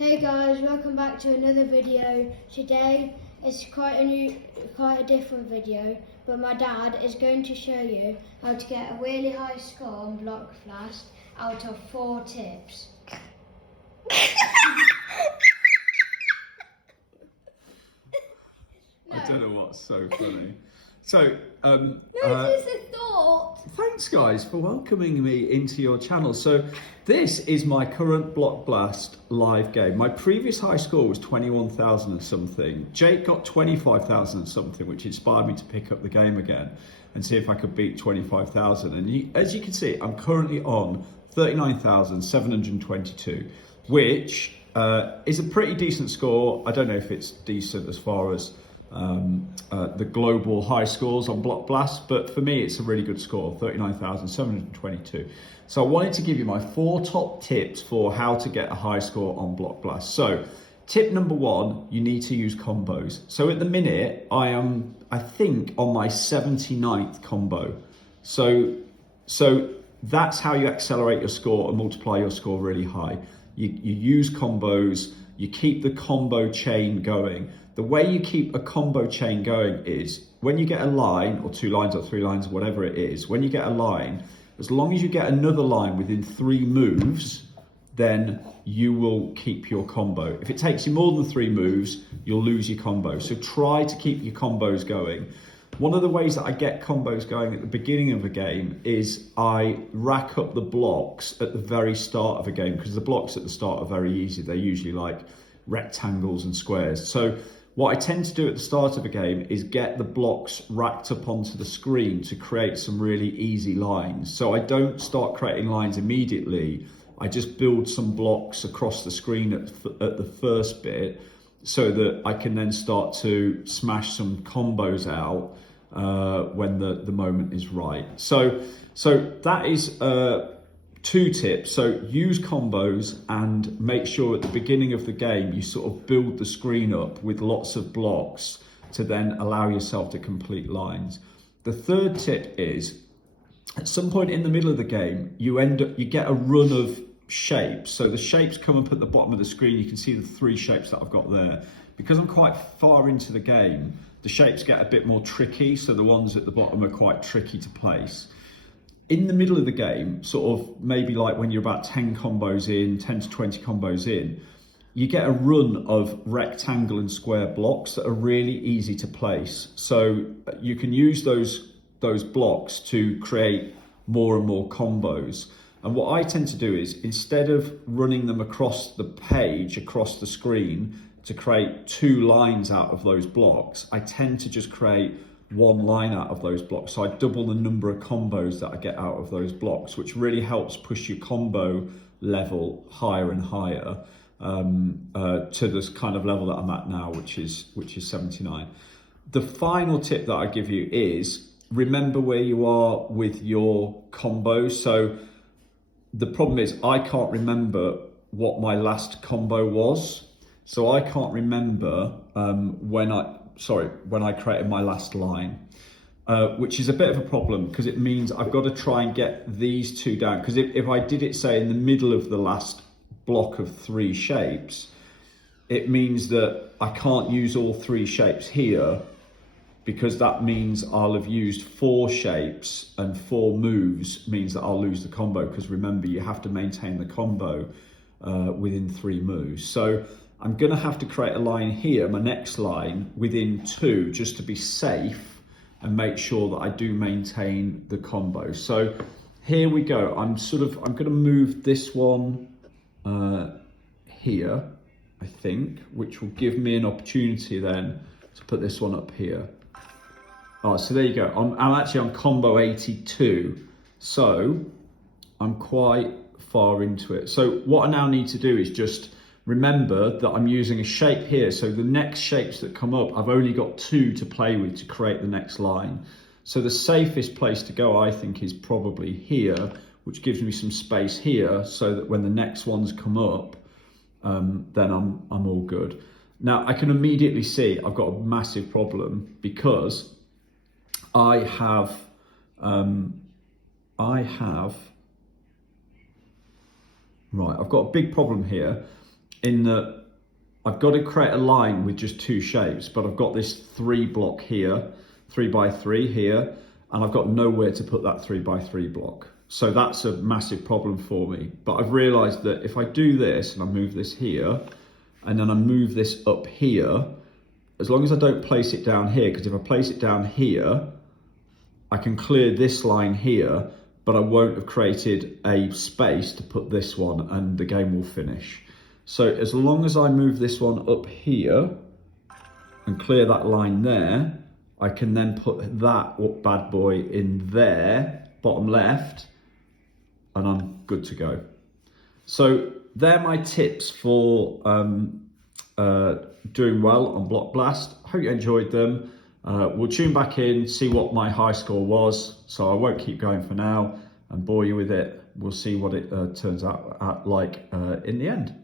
Hey guys, welcome back to another video. Today it's quite a different video, but my dad is going to show you how to get a really high score on Block Blast out of 4 tips. I don't know what's so funny. So, It's just a thought. thanks guys for welcoming me into your channel. So this is my current Block Blast live game. My previous high score was 21,000 and something. Jake got 25,000 and something, which inspired me to pick up the game again and see if I could beat 25,000. And as you can see, I'm currently on 39,722, which is a pretty decent score. I don't know if it's decent as far as the global high scores on Block Blast, but for me it's a really good score, 39,722. So I wanted to give you my 4 top tips for how to get a high score on Block Blast. So tip number 1, you need to use combos. So at the minute I think on my 79th combo. So that's how you accelerate your score and multiply your score really high. You use combos, you keep the combo chain going. The way you keep a combo chain going is when you get a line or 2 lines or 3 lines, whatever it is, when you get a line, as long as you get another line within 3 moves, then you will keep your combo. If it takes you more than 3 moves, you'll lose your combo. So try to keep your combos going. One of the ways that I get combos going at the beginning of a game is I rack up the blocks at the very start of a game, because the blocks at the start are very easy. They're usually like rectangles and squares. So what I tend to do at the start of a game is get the blocks racked up onto the screen to create some really easy lines. So I don't start creating lines immediately. I just build some blocks across the screen at the first bit so that I can then start to smash some combos out when the moment is right. So that is 2 tips. So use combos and make sure at the beginning of the game you sort of build the screen up with lots of blocks to then allow yourself to complete lines. The 3rd tip is at some point in the middle of the game you get a run of shapes. So the shapes come up at the bottom of the screen. You can see the 3 shapes that I've got there. Because I'm quite far into the game, the shapes get a bit more tricky, so the ones at the bottom are quite tricky to place. In the middle of the game, sort of maybe like when you're about 10 combos in, 10 to 20 combos in, you get a run of rectangle and square blocks that are really easy to place. So you can use those blocks to create more and more combos. And what I tend to do is, instead of running them across the page, across the screen, to create 2 lines out of those blocks, I tend to just create 1 line out of those blocks. So I double the number of combos that I get out of those blocks, which really helps push your combo level higher and higher to this kind of level that I'm at now, which is 79. The final tip that I give you is remember where you are with your combos. So the problem is I can't remember what my last combo was. So I can't remember when I created my last line, which is a bit of a problem because it means I've got to try and get these 2 down. Because if I did it, say, in the middle of the last block of 3 shapes, it means that I can't use all 3 shapes here, because that means I'll have used 4 shapes, and 4 moves means that I'll lose the combo, because remember, you have to maintain the combo within 3 moves. So I'm going to have to create a line here, my next line, within 2, just to be safe and make sure that I do maintain the combo. So here we go. I'm going to move this one here, I think, which will give me an opportunity then to put this one up here. Oh, so there you go. I'm actually on combo 82. So I'm quite far into it. So what I now need to do is just remember that I'm using a shape here. So the next shapes that come up, I've only got 2 to play with to create the next line. So the safest place to go, I think, is probably here, which gives me some space here so that when the next ones come up, then I'm all good. Now I can immediately see I've got a massive problem, because I have right, I've got a big problem here. in that I've got to create a line with just 2 shapes, but I've got this 3 block here, 3x3 here, and I've got nowhere to put that 3x3 block. So that's a massive problem for me. But I've realized that if I do this and I move this here, and then I move this up here, as long as I don't place it down here, because if I place it down here, I can clear this line here, but I won't have created a space to put this one, and the game will finish. So as long as I move this one up here and clear that line there, I can then put that bad boy in there, bottom left, and I'm good to go. So they're my tips for doing well on Block Blast. Hope you enjoyed them. We'll tune back in, see what my high score was. So I won't keep going for now and bore you with it. We'll see what it turns out like in the end.